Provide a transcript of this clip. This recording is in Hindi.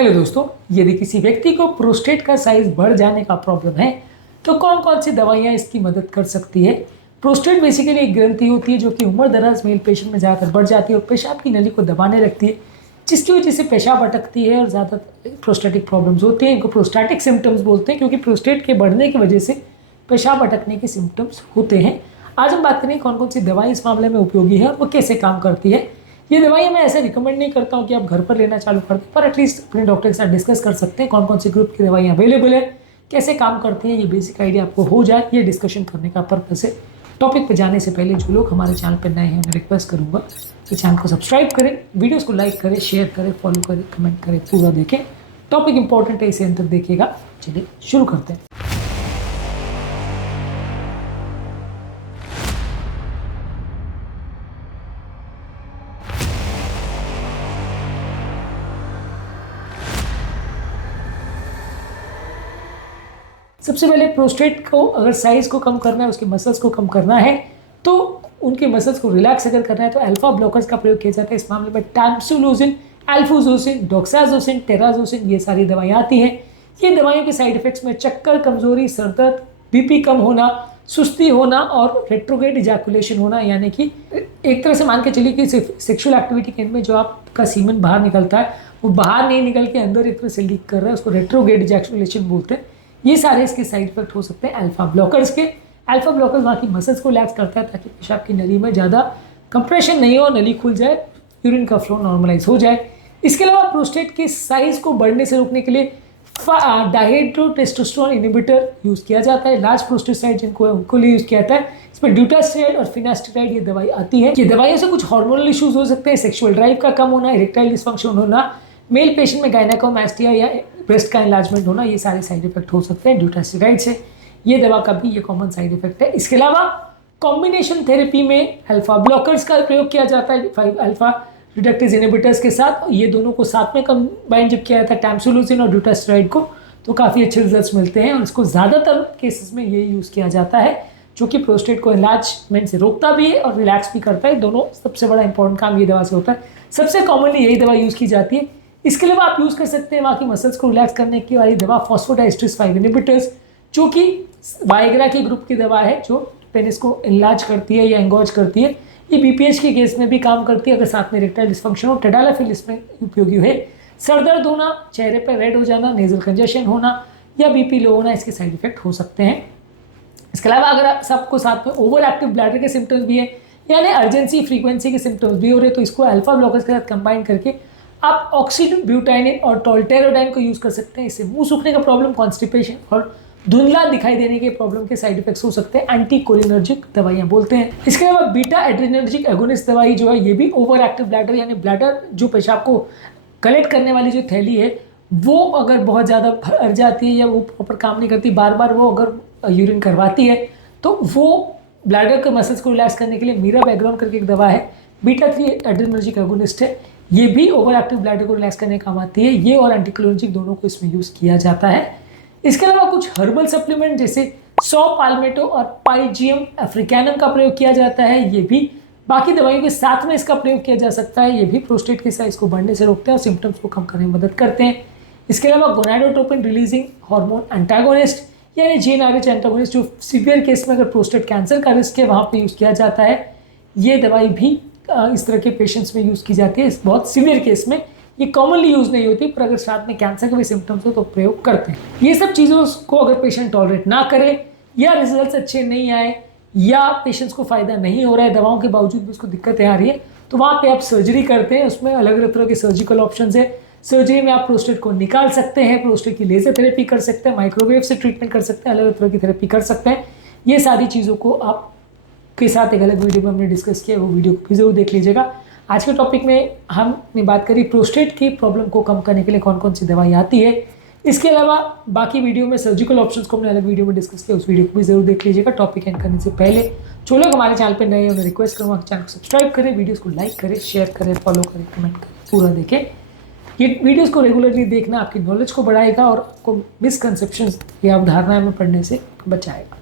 हेलो दोस्तों, यदि किसी व्यक्ति को प्रोस्टेट का साइज बढ़ जाने का प्रॉब्लम है तो कौन कौन सी दवाइयाँ इसकी मदद कर सकती है। प्रोस्टेट बेसिकली एक ग्रंथि होती है जो कि उम्र दराज मेल पेशेंट में जाकर बढ़ जाती है और पेशाब की नली को दबाने लगती है, जिसकी वजह से पेशाब अटकती है और ज़्यादा प्रोस्टेटिक प्रॉब्लम्स होती हैं। इनको प्रोस्टेटिक सिम्टम्स बोलते हैं क्योंकि प्रोस्टेट के बढ़ने की वजह से पेशाब अटकने के सिम्टम्स होते हैं। आज हम बात करेंगे कौन कौन सी दवाई इस मामले में उपयोगी है और वो कैसे काम करती है। ये दवाइयाँ मैं ऐसे रिकमेंड नहीं करता हूँ कि आप घर पर लेना चालू कर दें, पर एटलीस्ट अपने डॉक्टर के साथ डिस्कस कर सकते हैं कौन कौन सी ग्रुप की दवाइयाँ अवेलेबल है, कैसे काम करती हैं। ये बेसिक आइडिया आपको हो जाए, ये डिस्कशन करने का पर्पस है। टॉपिक पे जाने से पहले जो लोग हमारे चैनल पर नए हैं उन्हें रिक्वेस्ट करूँगा कि चैनल को सब्सक्राइब करें, वीडियोज़ को लाइक करें, शेयर करें, फॉलो करें, कमेंट करें, पूरा देखें। टॉपिक इंपॉर्टेंट है, इसे अंत तक देखिएगा। चलिए शुरू करते हैं। सबसे पहले प्रोस्टेट को अगर साइज को कम करना है, उसके मसल्स को कम करना है, तो उनके मसल्स को रिलैक्स अगर करना है तो अल्फा ब्लॉकर्स का प्रयोग किया जाता है। इस मामले में टैम्सुलोसिन, अल्फाजोसिन, डॉक्साजोसिन, टेराजोसिन ये सारी दवाइयाँ आती हैं। ये दवाइयों के साइड इफेक्ट्स में चक्कर, कमजोरी, सरदर्द, बीपी कम होना, सुस्ती होना और रेट्रोग्रेड इजैकुलेशन होना, यानी कि एक तरह से मान के चलिए कि सेक्सुअल एक्टिविटी के एंड में जो आपका सीमन बाहर निकलता है वो बाहर नहीं निकल के अंदर एक तरह से लीक कर रहा है, उसको रेट्रोग्रेड इजैकुलेशन बोलते हैं। ये सारे इसके साइड इफेक्ट हो सकते हैं अल्फा ब्लॉकर्स के। अल्फा ब्लॉकर्स वहाँ की मसल्स को रिलैक्स करता है ताकि पेशाब की नली में ज़्यादा कंप्रेशन नहीं हो, नली खुल जाए, यूरिन का फ्लो नॉर्मलाइज हो जाए। इसके अलावा प्रोस्टेट के साइज को बढ़ने से रोकने के लिए डायहेड्रोटेस्टोस्टेरोन इनहिबिटर यूज़ किया जाता है। लार्ज प्रोस्टेसाइड जिनको है उनको लिए यूज़ किया जाता है। इसमें ड्यूटास्टेरॉइड और फिनास्टेराइड ये दवाई आती है। ये दवाइयों से कुछ हार्मोनल इश्यूज हो सकते हैं, सेक्सुअल ड्राइव का कम होना, इरेक्टाइल डिसफंक्शन होना, मेल पेशेंट में गायनेकोमास्टिया या ब्रेस्ट का इन्लार्जमेंट होना, ये सारे साइड इफेक्ट हो सकते हैं ड्यूटास्टेरॉइड से। ये दवा का भी ये कॉमन साइड इफेक्ट है। इसके अलावा कॉम्बिनेशन थेरेपी में अल्फा ब्लॉकर्स का प्रयोग किया जाता है 5 अल्फा रिडक्टेज इनहिबिटर्स के साथ। ये दोनों को साथ में कंबाइन जब किया जाता है टैम्सुलोसिन और ड्यूटास्टेरॉइड को, तो काफ़ी अच्छे रिजल्ट्स मिलते हैं और इसको ज़्यादातर केसेस में ये यूज़ किया जाता है, जो कि प्रोस्टेट को इन्लार्जमेंट से रोकता भी है और रिलैक्स भी करता है। दोनों सबसे बड़ा इंपॉर्टेंट काम ये दवा से होता है। सबसे कॉमनली यही दवा यूज़ की जाती है। इसके अलावा आप यूज़ कर सकते हैं वहाँ की मसल्स को रिलैक्स करने की वाली दवा फॉस्फोडाइस्ट्रेस 5 इनहिबिटर्स, जो कि वाइग्रा के ग्रुप की दवा है जो पेनिस को इन्लार्ज करती है या एंगॉज करती है। ये बीपीएच के केस में भी काम करती है अगर साथ में इरेक्टाइल डिसफंक्शन हो। टेडालाफिल इसमें उपयोगी है। सर दर्द होना, चेहरे पर रेड हो जाना, नेजल कंजेशन होना या बीपी लो होना, इसके साइड इफेक्ट हो सकते हैं। इसके अलावा अगर सबको साथ में ओवर एक्टिव ब्लैडर के सिम्टम्स भी है, यानी अर्जेंसी फ्रीक्वेंसी के सिम्टम्स भी हो रहे, तो इसको अल्फा ब्लॉकर्स के साथ कंबाइन करके आप ऑक्सीब्यूटाइनिन और टोल्टेरोडाइन को यूज़ कर सकते हैं। इससे मुंह सूखने का प्रॉब्लम, कॉन्स्टिपेशन और धुंधला दिखाई देने के प्रॉब्लम के साइड इफेक्ट्स हो सकते हैं। एंटी कोलिनर्जिक दवाइयाँ बोलते हैं। इसके अलावा बीटा एड्रेनर्जिक एगोनिस्ट दवाई जो है, ये भी ओवर एक्टिव ब्लैडर, यानी ब्लैडर जो पेशाब को कलेक्ट करने वाली जो थैली है वो अगर बहुत ज़्यादा भर जाती है या वो प्रॉपर काम नहीं करती, बार बार वो अगर यूरिन करवाती है, तो वो ब्लैडर के मसल्स को रिलैक्स करने के लिए मीरा बैकग्राउंड करके एक दवा है, बीटा 3 एड्रेनर्जिक एगोनिस्ट है। ये भी ओवर एक्टिव ब्लैडर को रिलैक्स करने काम आती है। ये और एंटीकोलिनर्जिक दोनों को इसमें यूज़ किया जाता है। इसके अलावा कुछ हर्बल सप्लीमेंट जैसे सौ पाल्मेटो और पाइजियम अफ्रीकैनम का प्रयोग किया जाता है। ये भी बाकी दवाइयों के साथ में इसका प्रयोग किया जा सकता है। ये भी प्रोस्टेट के साइज को बढ़ने से रोकते हैं और सिम्टम्स को कम करने में मदद करते हैं। इसके अलावा गोनाडोट्रोपिन रिलीजिंग हार्मोन एंटागोनिस्ट यानी जीएनआरएच एंटागोनिस्ट, जो सीवियर केस में अगर प्रोस्टेट कैंसर का रिस्क है वहाँ पर यूज़ किया जाता है। ये दवाई भी इस तरह के पेशेंट्स में यूज़ की जाती है। इस बहुत सीवियर केस में ये कॉमनली यूज़ नहीं होती, पर अगर साथ में कैंसर के भी सिम्टम्स हो तो प्रयोग करते हैं। ये सब चीज़ों को अगर पेशेंट टॉलरेट ना करे या रिजल्ट्स अच्छे नहीं आए या पेशेंट्स को फ़ायदा नहीं हो रहा है, दवाओं के बावजूद भी उसको दिक्कतें आ रही है, तो वहाँ पे आप सर्जरी करते हैं। उसमें अलग अलग तरह के सर्जिकल ऑप्शंस है। सर्जरी में आप प्रोस्टेट को निकाल सकते हैं, प्रोस्टेट की लेजर थेरेपी कर सकते हैं, माइक्रोवेव से ट्रीटमेंट कर सकते हैं, अलग अलग तरह की थेरेपी कर सकते हैं। ये सारी चीज़ों को आप के साथ एक अलग वीडियो में हमने डिस्कस किया, वो वीडियो को भी ज़रूर देख लीजिएगा। आज के टॉपिक में हमने बात करी प्रोस्टेट की प्रॉब्लम को कम करने के लिए कौन कौन सी दवाई आती है। इसके अलावा बाकी वीडियो में सर्जिकल ऑप्शंस को हमने अलग वीडियो में डिस्कस किया, उस वीडियो को भी जरूर देख लीजिएगा। टॉपिक एंड करने से पहले जो लोग हमारे चैनल पर नए हैं उन्हें रिक्वेस्ट करूँगा कि चैनल को सब्सक्राइब करें, वीडियोज़ को लाइक करें, शेयर करें, फॉलो करें, कमेंट करें, पूरा देखें। ये वीडियोज़ को रेगुलरली देखना आपकी नॉलेज को बढ़ाएगा और आपको मिसकंसेप्शंस या अवधारणाएं में पढ़ने से बचाएगा।